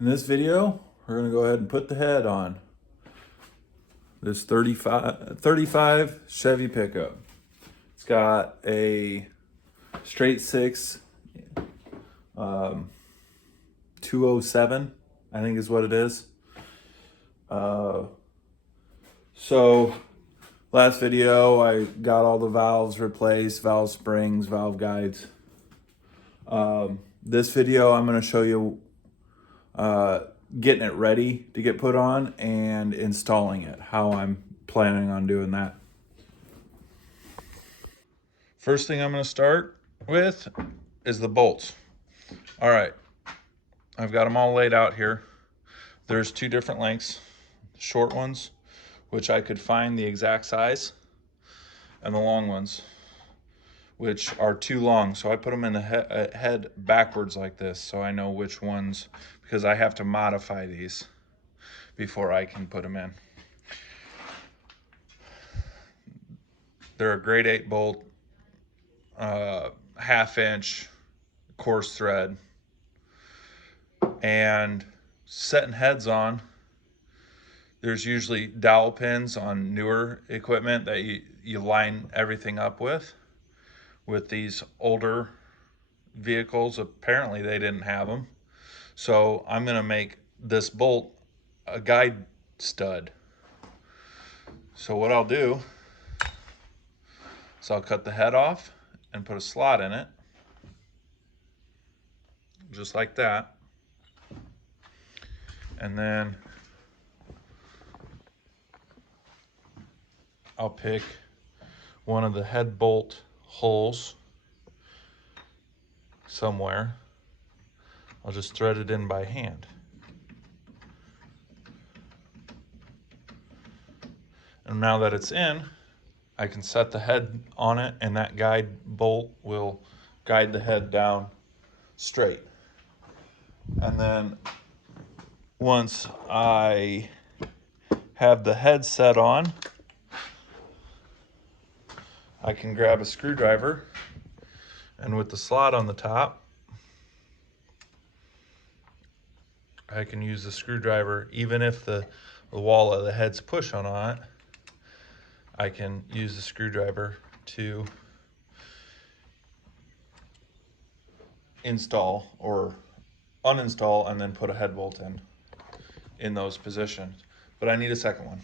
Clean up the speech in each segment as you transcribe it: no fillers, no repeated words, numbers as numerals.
In this video, we're going to go ahead and put the head on this 35 Chevy pickup. It's got a straight six 207, I think is what it is. So last video, I got all the valves replaced, valve springs, valve guides. This video, I'm going to show you getting it ready to get put on and installing it, how I'm planning on doing that. First thing I'm going to start with is the bolts. All right, I've got them all laid out here. There's two different lengths, short ones, which I could find the exact size, and the long ones, which are too long. So I put them in the head backwards like this, so I know which ones, because I have to modify these before I can put them in. They're a grade 8 bolt, 1/2 inch coarse thread, and setting heads on, there's usually dowel pins on newer equipment that you line everything up with. With these older vehicles, apparently they didn't have them. So I'm going to make this bolt a guide stud. So what I'll do is I'll cut the head off and put a slot in it, just like that. And then I'll pick one of the head bolt holes somewhere. I'll just thread it in by hand. And now that it's in, I can set the head on it, and that guide bolt will guide the head down straight. And then once I have the head set on, I can grab a screwdriver, and with the slot on the top, I can use the screwdriver. Even if the wall of the head's push on it, I can use the screwdriver to install or uninstall and then put a head bolt in those positions. But I need a second one.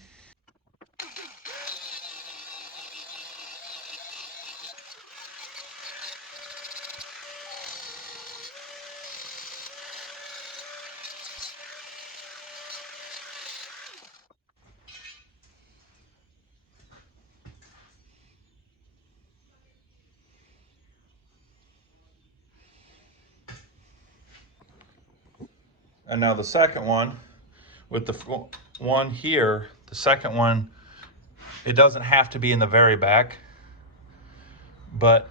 And now the second one, with the one here, the second one, it doesn't have to be in the very back, but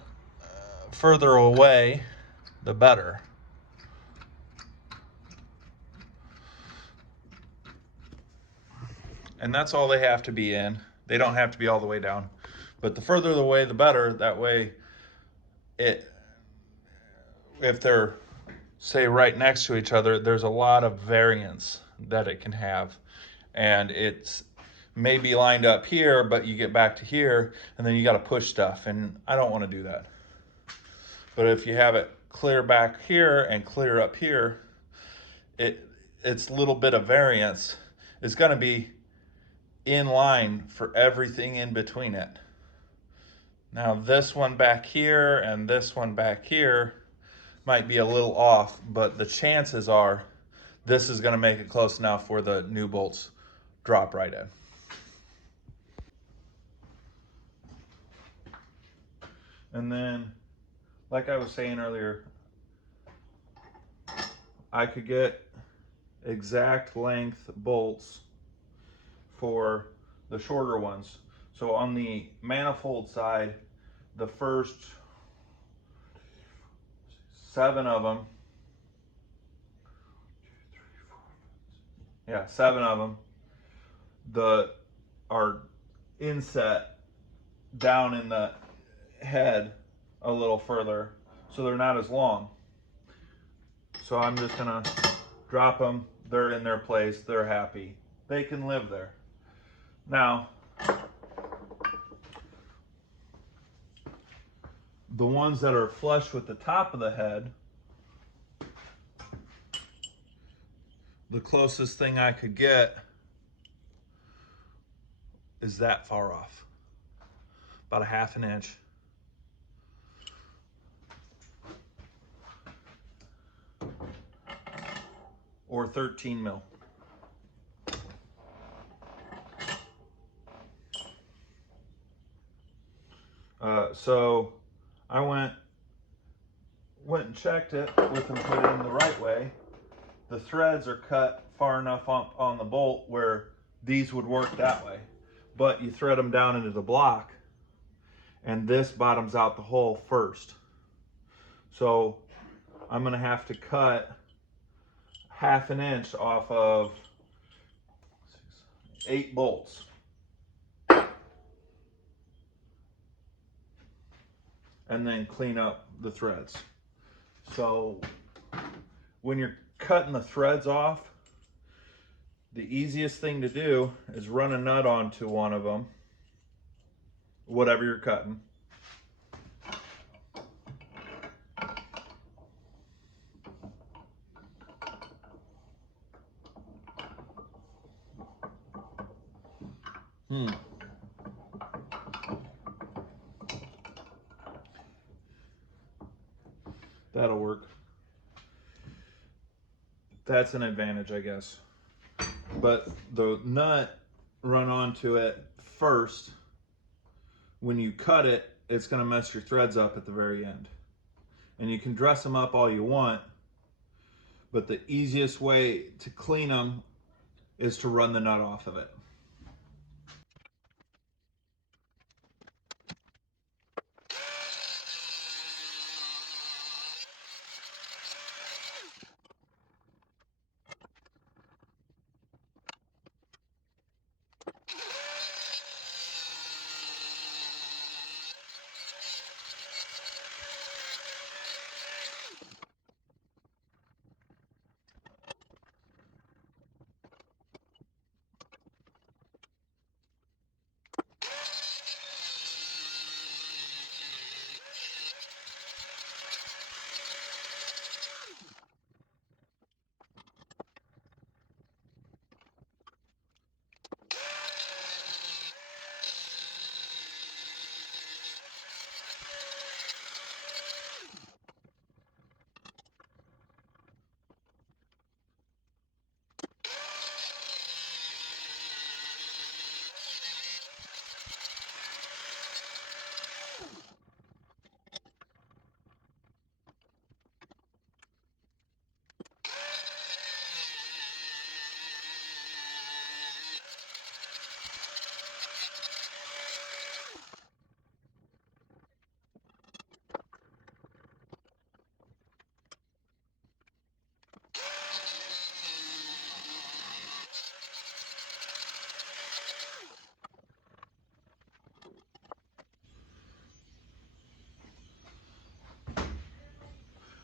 further away, the better. And that's all they have to be in. They don't have to be all the way down. But the further away, the better. That way, if they're, say, right next to each other, there's a lot of variance that it can have. And it's maybe lined up here, but you get back to here, and then you got to push stuff. And I don't want to do that. But if you have it clear back here and clear up here, it's a little bit of variance. It's going to be in line for everything in between it. Now this one back here and this one back here might be a little off, but the chances are this is going to make it close enough where the new bolts drop right in. And then, like I was saying earlier, I could get exact length bolts for the shorter ones. So on the manifold side, the first 7 of them, 7 of them, are inset down in the head a little further, so they're not as long. So I'm just gonna drop them they're in their place, they're happy, they can live there. Now, the ones that are flush with the top of the head, the closest thing I could get is that far off, about a half an inch. Or 13 mil. So I went and checked it with them put it in the right way. The threads are cut far enough on the bolt where these would work that way. But you thread them down into the block and this bottoms out the hole first. So I'm gonna have to cut half an inch off of 8 bolts. And then clean up the threads. So when you're cutting the threads off, the easiest thing to do is run a nut onto one of them, whatever you're cutting. That'll work. That's an advantage, I guess. But the nut run onto it first. When you cut it, it's going to mess your threads up at the very end. And you can dress them up all you want, but the easiest way to clean them is to run the nut off of it.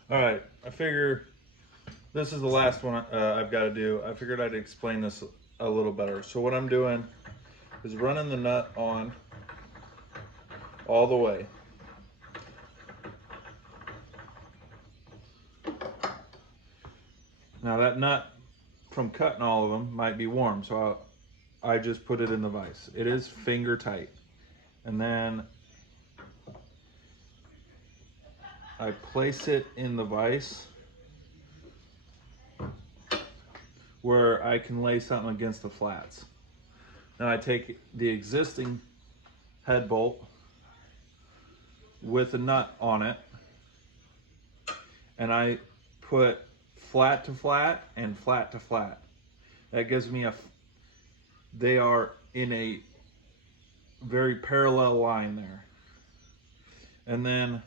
All right, I figure this is the last one I've got to do. I figured I'd explain this a little better. So what I'm doing is running the nut on all the way. Now that nut from cutting all of them might be warm, so I just put it in the vise. It is finger tight. And then I place it in the vise where I can lay something against the flats. Now I take the existing head bolt with a nut on it and I put flat to flat and flat to flat. That gives me they are in a very parallel line there. And then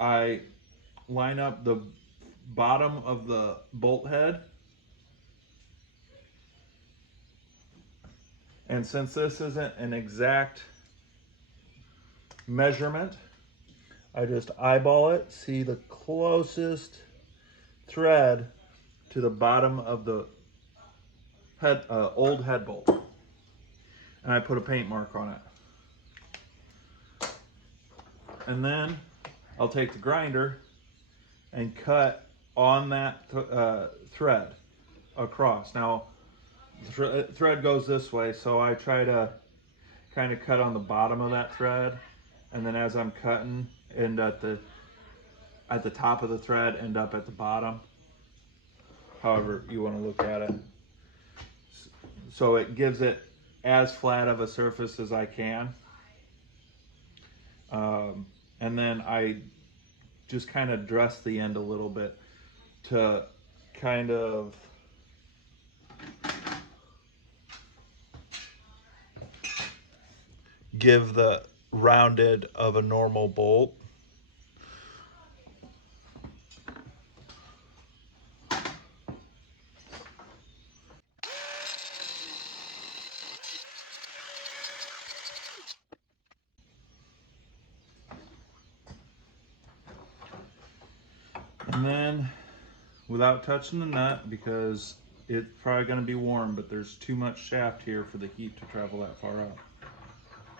I line up the bottom of the bolt head. And since this isn't an exact measurement, I just eyeball it, see the closest thread to the bottom of the old head bolt, and I put a paint mark on it. And then I'll take the grinder and cut on that thread across. Now, thread goes this way, so I try to kind of cut on the bottom of that thread, and then as I'm cutting, end at the top of the thread, end up at the bottom. However you want to look at it. So it gives it as flat of a surface as I can. And then I just kind of dress the end a little bit to kind of give the rounded of a normal bolt. And then, without touching the nut, because it's probably going to be warm, but there's too much shaft here for the heat to travel that far out,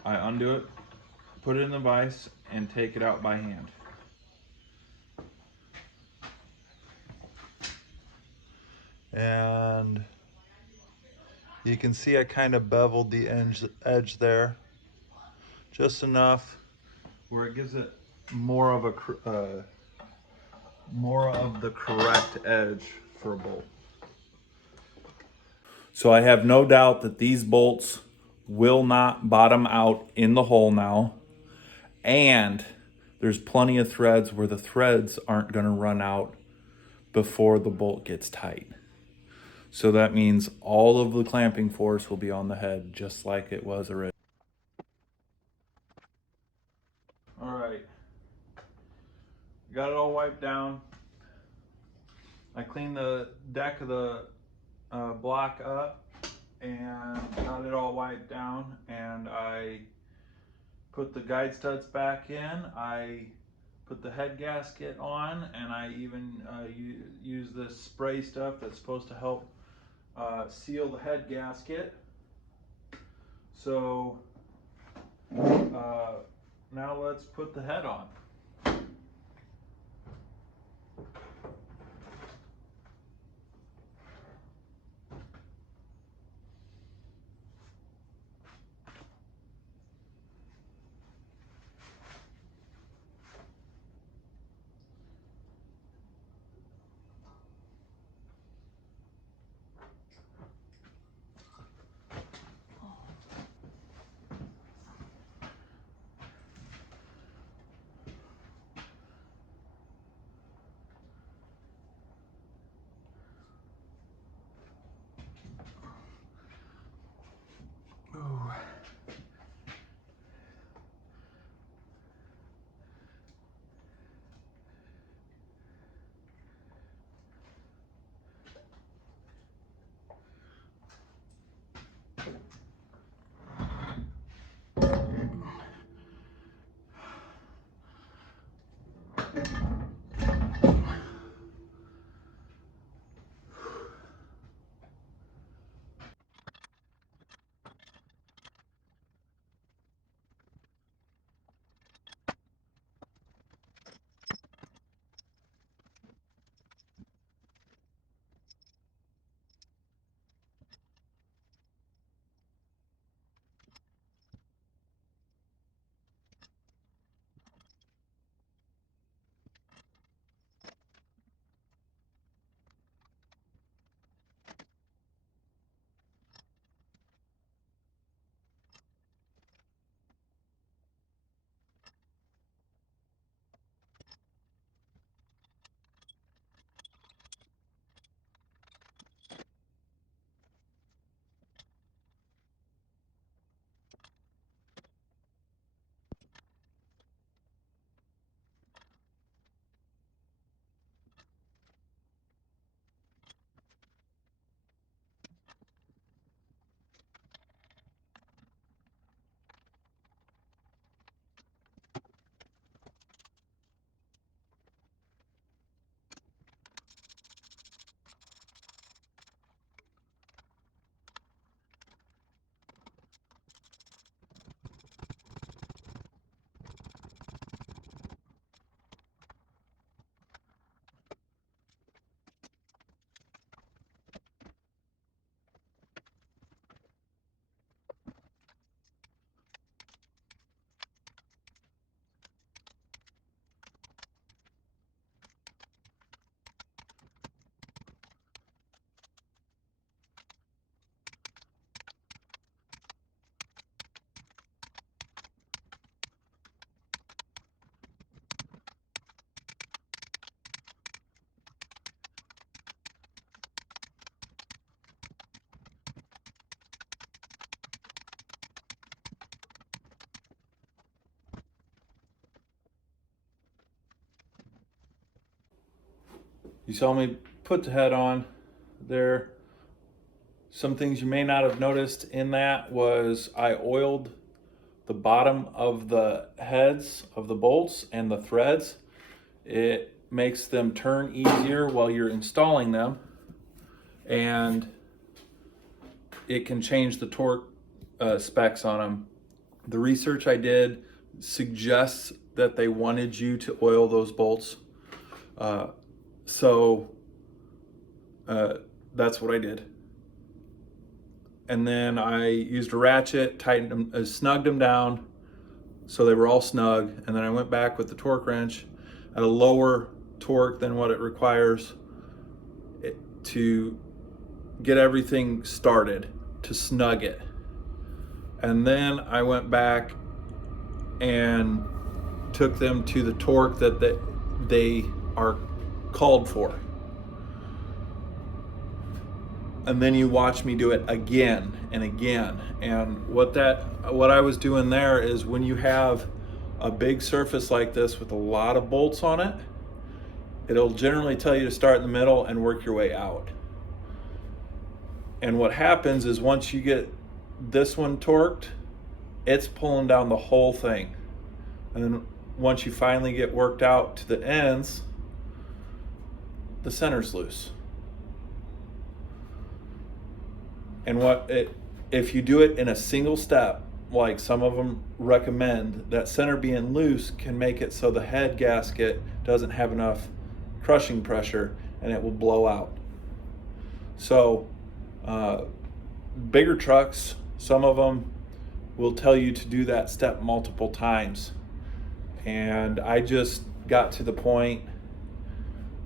I undo it, put it in the vise, and take it out by hand. And you can see I kind of beveled the edge there just enough where it gives it more of the correct edge for a bolt. So I have no doubt that these bolts will not bottom out in the hole now, and there's plenty of threads where the threads aren't going to run out before the bolt gets tight. So that means all of the clamping force will be on the head just like it was originally. All right, got it all wiped down. I cleaned the deck of the block up and got it all wiped down, and I put the guide studs back in. I put the head gasket on, and I even use this spray stuff that's supposed to help seal the head gasket. So now let's put the head on. You saw me put the head on there. Some things you may not have noticed in that was I oiled the bottom of the heads of the bolts and the threads. It makes them turn easier while you're installing them, and it can change the torque specs on them. The research I did suggests that they wanted you to oil those bolts. So that's what I did. And then I used a ratchet, tightened them, snugged them down so they were all snug. And then I went back with the torque wrench at a lower torque than what it requires to get everything started, to snug it. And then I went back and took them to the torque that they are called for. And then you watch me do it again and again. And what I was doing there is, when you have a big surface like this with a lot of bolts on it, it'll generally tell you to start in the middle and work your way out. And what happens is, once you get this one torqued, it's pulling down the whole thing. And then once you finally get worked out to the ends, the center's loose. And if you do it in a single step, like some of them recommend, that center being loose can make it so the head gasket doesn't have enough crushing pressure and it will blow out. So bigger trucks, some of them will tell you to do that step multiple times. And I just got to the point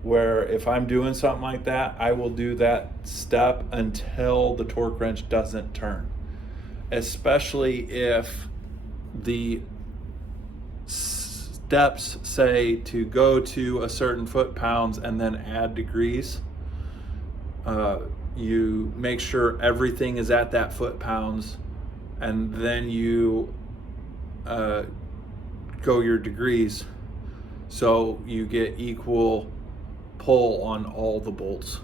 where if I'm doing something like that, I will do that step until the torque wrench doesn't turn. Especially if the steps say to go to a certain foot-pounds and then add degrees. You make sure everything is at that foot-pounds, and then you go your degrees so you get equal pull on all the bolts.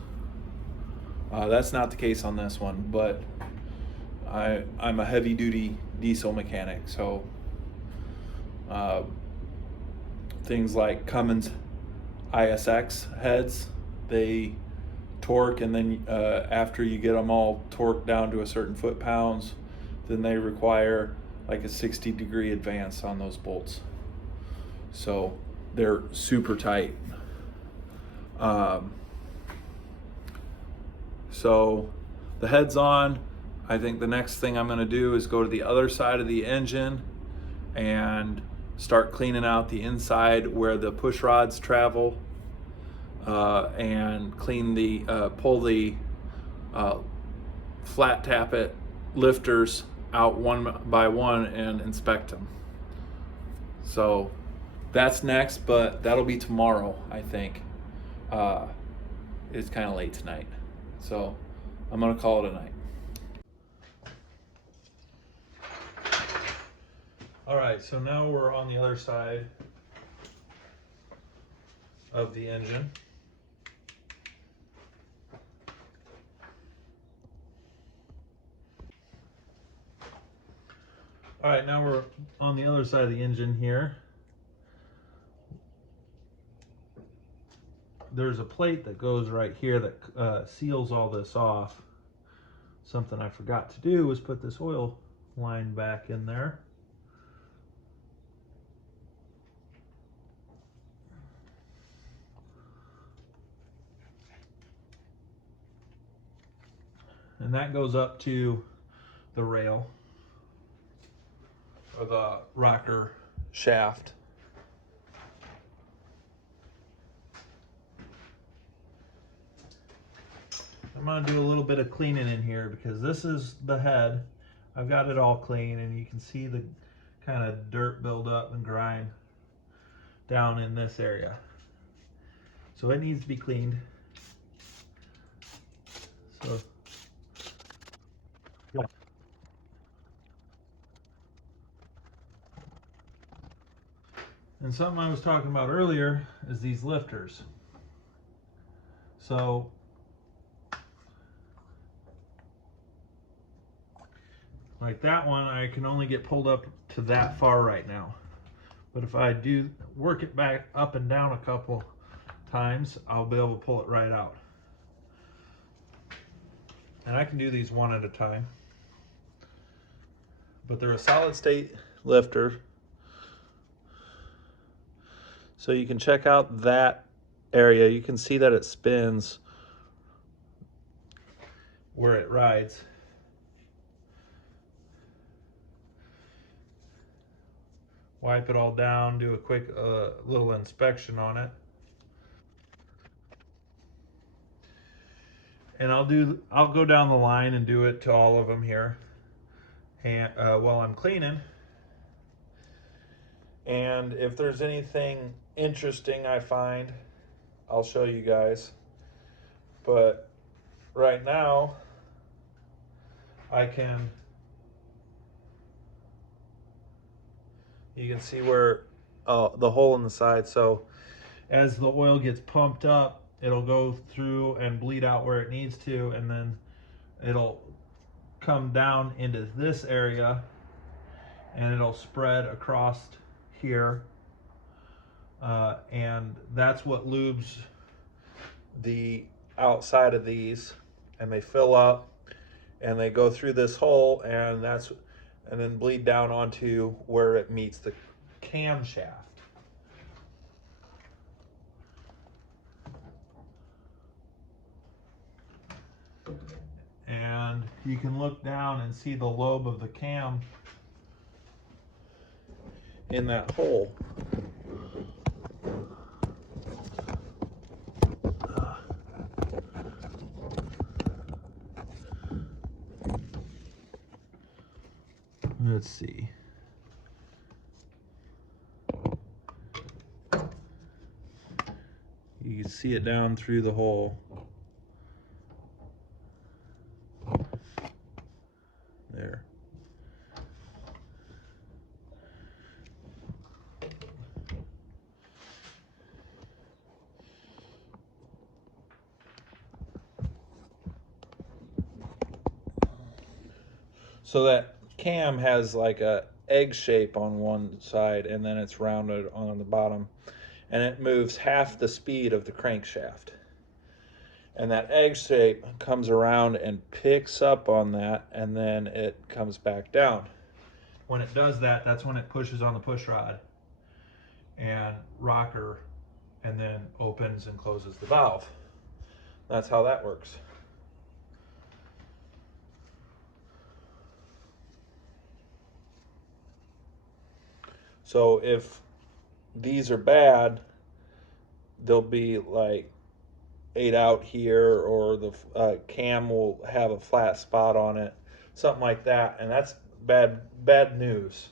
That's not the case on this one, but I'm a heavy duty diesel mechanic, so things like Cummins ISX heads, they torque, and then after you get them all torqued down to a certain foot-pounds, then they require like a 60-degree advance on those bolts. So they're super tight. So the head's on. I think the next thing I'm going to do is go to the other side of the engine and start cleaning out the inside where the push rods travel, and clean the pull the flat tappet lifters out one by one and inspect them. So that's next, but that'll be tomorrow, I think. It's kind of late tonight, so I'm gonna call it a night. All right, so now we're on the other side of the engine. All right, now we're on the other side of the engine here. There's a plate that goes right here that seals all this off. Something I forgot to do was put this oil line back in there. And that goes up to the rail, or the rocker shaft. I'm gonna do a little bit of cleaning in here because this is the head. I've got it all clean, and you can see the kind of dirt build up and grime down in this area. So it needs to be cleaned. So and something I was talking about earlier is these lifters. So like that one, I can only get pulled up to that far right now. But if I do work it back up and down a couple times, I'll be able to pull it right out. And I can do these one at a time. But they're a solid state lifter. So you can check out that area. You can see that it spins where it rides. Wipe it all down, do a quick little inspection on it. And I'll go down the line and do it to all of them here, and while I'm cleaning. And if there's anything interesting I find, I'll show you guys. But right now, you can see where the hole in the side. So as the oil gets pumped up, it'll go through and bleed out where it needs to, and then it'll come down into this area and it'll spread across here, and that's what lubes the outside of these, and they fill up and they go through this hole, and then bleed down onto where it meets the camshaft. And you can look down and see the lobe of the cam in that hole. Let's see. You can see it down through the hole. There. So that cam has like a egg shape on one side, and then it's rounded on the bottom, and it moves half the speed of the crankshaft. And that egg shape comes around and picks up on that, and then it comes back down. When it does that, that's when it pushes on the push rod and rocker, and then opens and closes the valve. That's how that works. So if these are bad, they'll be like 8 out here, or the cam will have a flat spot on it, something like that, and that's bad news.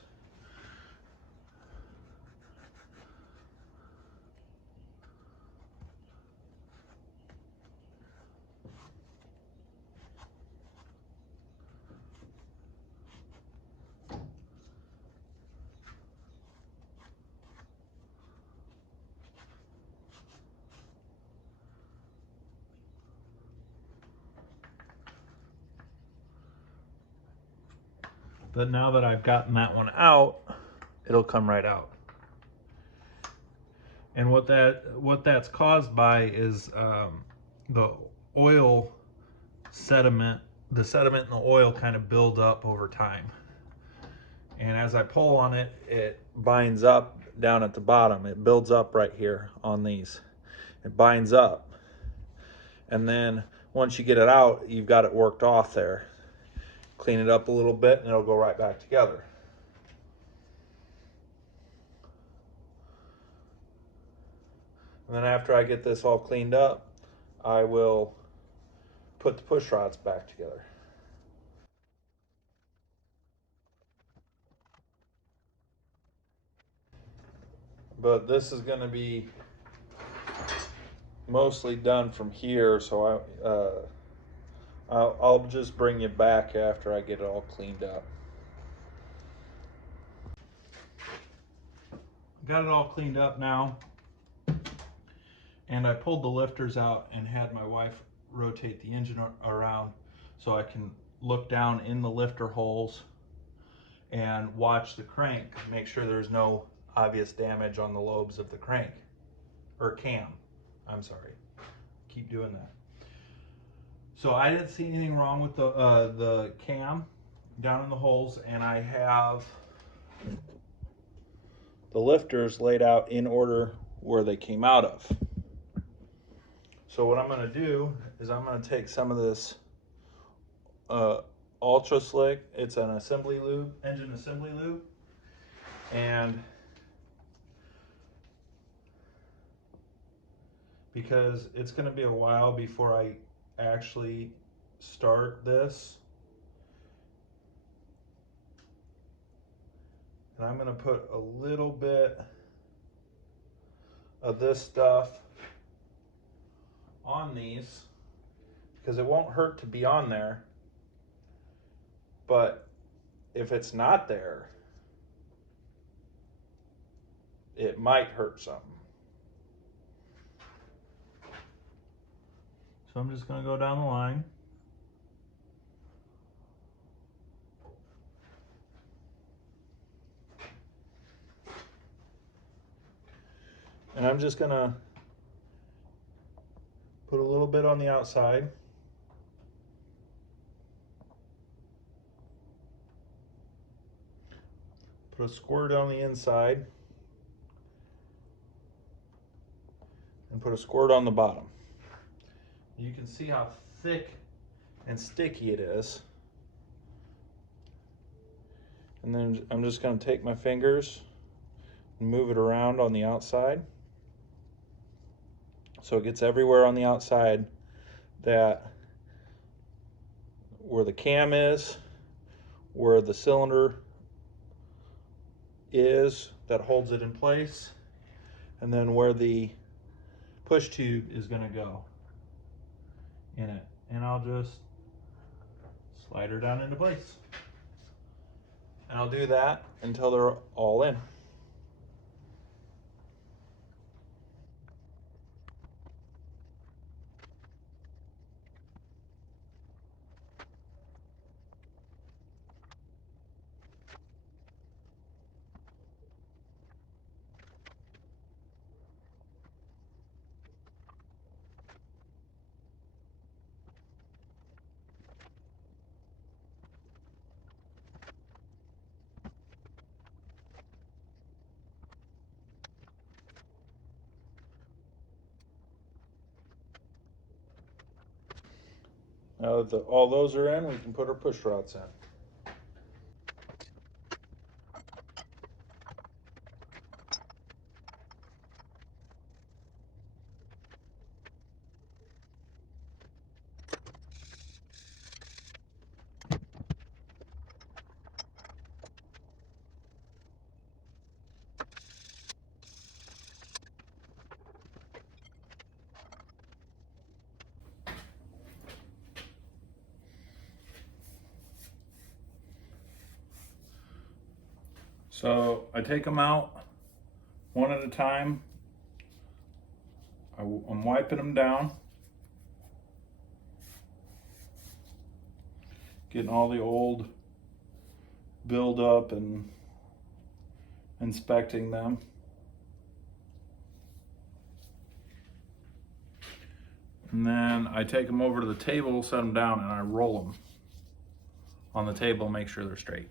But now that I've gotten that one out, it'll come right out. And what that's caused by is the oil sediment. The sediment and the oil kind of build up over time. And as I pull on it, it binds up down at the bottom. It builds up right here on these. It binds up. And then once you get it out, you've got it worked off there. Clean it up a little bit and it'll go right back together. And then after I get this all cleaned up, I will put the push rods back together. But this is going to be mostly done from here, so I'll just bring you back after I get it all cleaned up. Got it all cleaned up now, And I pulled the lifters out and had my wife rotate the engine around so I can look down in the lifter holes and watch the crank, make sure there's no obvious damage on the lobes of the crank, or cam, I'm sorry, keep doing that. So I didn't see anything wrong with the cam down in the holes, and I have the lifters laid out in order where they came out of. So what I'm going to do is I'm going to take some of this Ultra Slick, it's an assembly lube, engine assembly lube, and because it's going to be a while before I actually start this, and I'm going to put a little bit of this stuff on these because it won't hurt to be on there, but if it's not there, it might hurt something. So I'm just going to go down the line. And I'm just going to put a little bit on the outside. Put a squirt on the inside. And put a squirt on the bottom. You can see how thick and sticky it is. And then I'm just going to take my fingers and move it around on the outside. So it gets everywhere on the outside that where the cam is, where the cylinder is that holds it in place, and then where the push tube is going to go in it. And I'll just slide her down into place. And I'll do that until they're all in. Now that all those are in, we can put our push rods in. So I take them out one at a time. I'm wiping them down, getting all the old buildup and inspecting them. And then I take them over to the table, set them down, and I roll them on the table, make sure they're straight.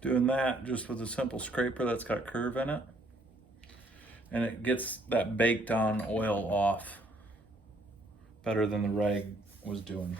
Doing that just with a simple scraper that's got a curve in it, and it gets that baked on oil off better than the rag was doing.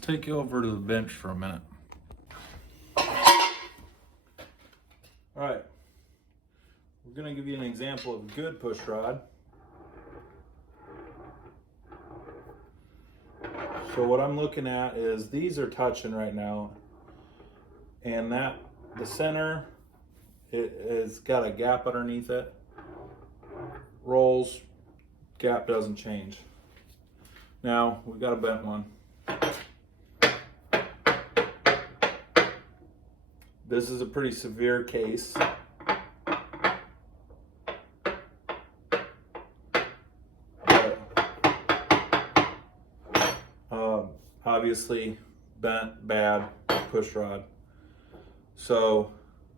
Let's take you over to the bench for a minute. All right, we're going to give you an example of a good push rod. So what I'm looking at is these are touching right now, and the center, it has got a gap underneath it. Rolls, gap doesn't change. Now we've got a bent one. This is a pretty severe case. Obviously bent, bad push rod. So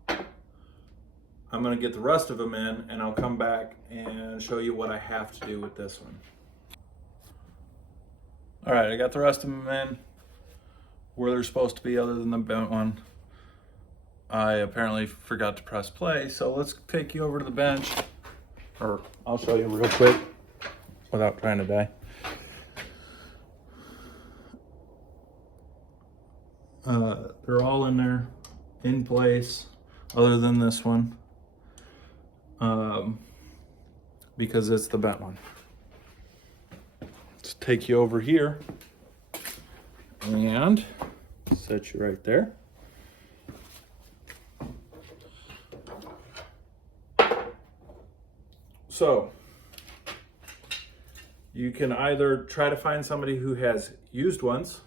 I'm going to get the rest of them in, and I'll come back and show you what I have to do with this one. All right, I got the rest of them in where they're supposed to be other than the bent one. I apparently forgot to press play, so let's take you over to the bench, or I'll show you real quick without trying to die. They're all in there, in place, other than this one, because it's the bent one. Let's take you over here and set you right there. So you can either try to find somebody who has used ones,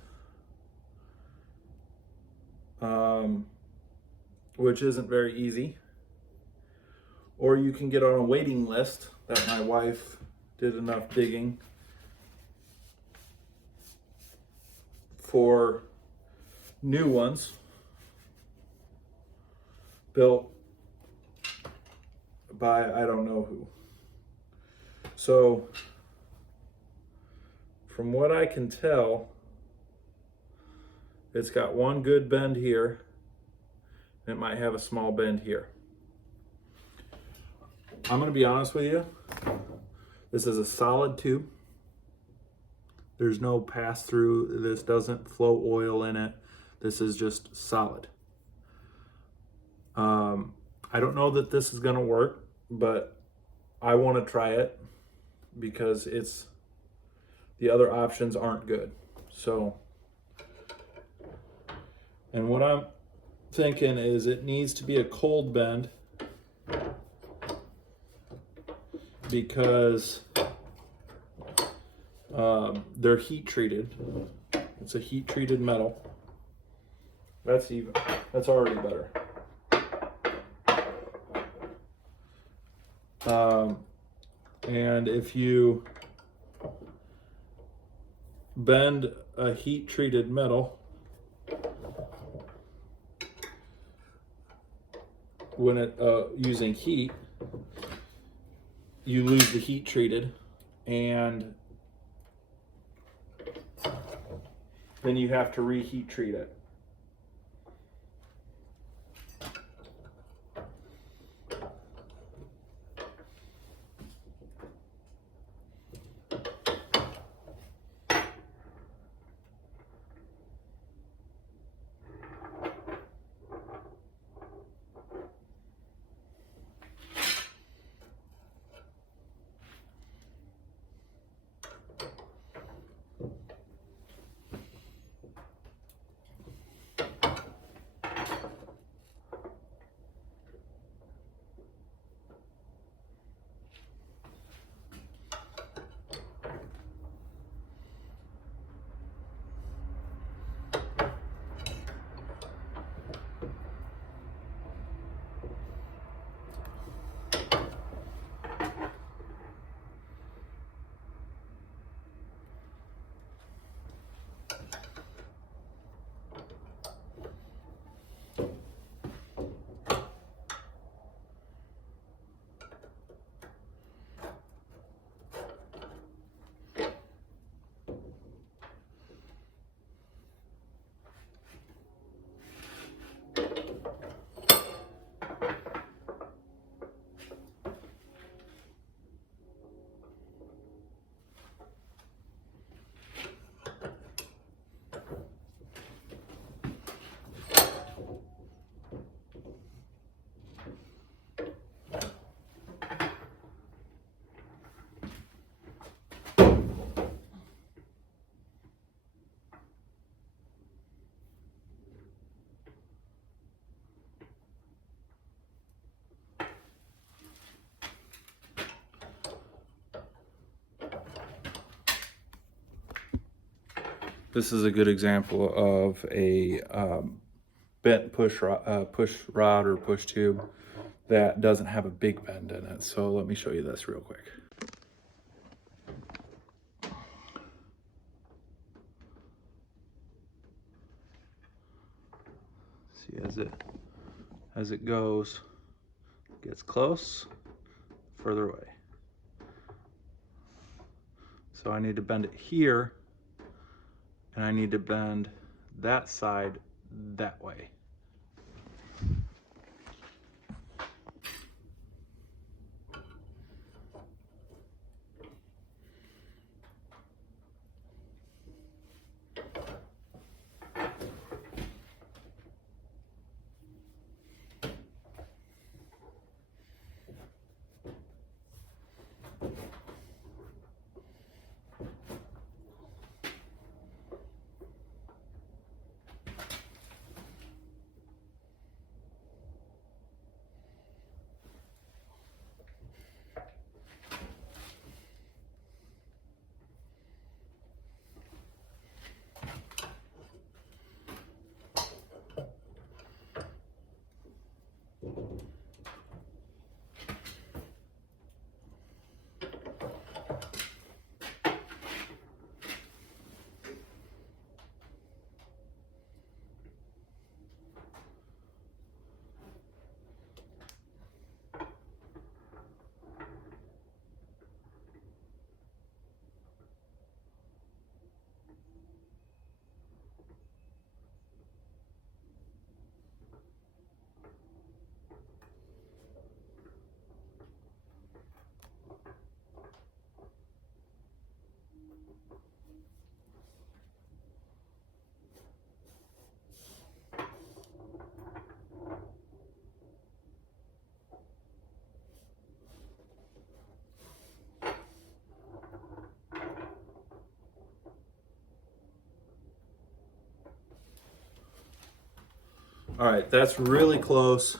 which isn't very easy, or you can get on a waiting list that my wife did enough digging for new ones built by I don't know who. So from what I can tell, it's got one good bend here, and it might have a small bend here. I'm going to be honest with you, this is a solid tube. There's no pass through. This doesn't flow oil in it. This is just solid. I don't know that this is going to work, but I want to try it because the other options aren't good. So, and what I'm thinking is it needs to be a cold bend because they're heat treated. It's a heat treated metal. That's already better. And if you bend a heat treated metal, when it using heat, you lose the heat treated, and then you have to reheat treat it. This is a good example of a bent push rod or push tube that doesn't have a big bend in it. So let me show you this real quick. See, as it goes, gets close, further away. So I need to bend it here, and I need to bend that side that way. All right, that's really close.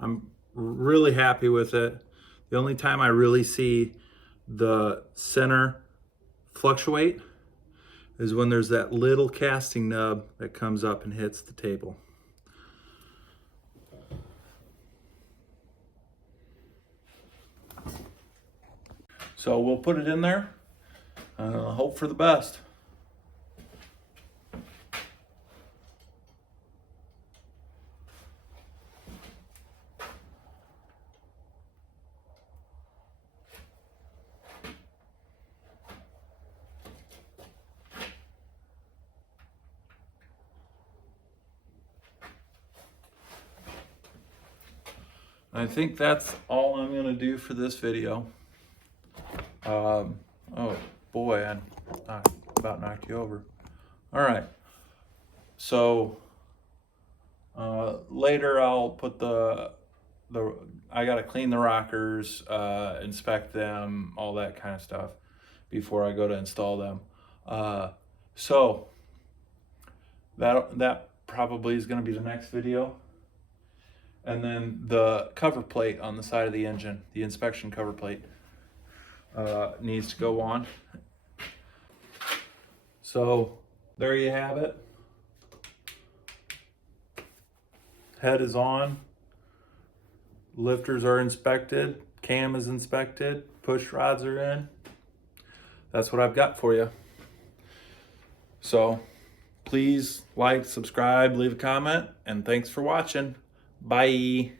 I'm really happy with it. The only time I really see the center fluctuate is when there's that little casting nub that comes up and hits the table. So we'll put it in there, hope for the best. I think that's all I'm gonna do for this video. Oh boy, I about knocked you over. All right, so later I'll put I gotta clean the rockers, inspect them, all that kind of stuff before I go to install them. So that probably is gonna be the next video. And then the cover plate on the side of the engine, the inspection cover plate, needs to go on. So there you have it. Head is on. Lifters are inspected. Cam is inspected. Push rods are in. That's what I've got for you. So please like, subscribe, leave a comment, and thanks for watching. Bye.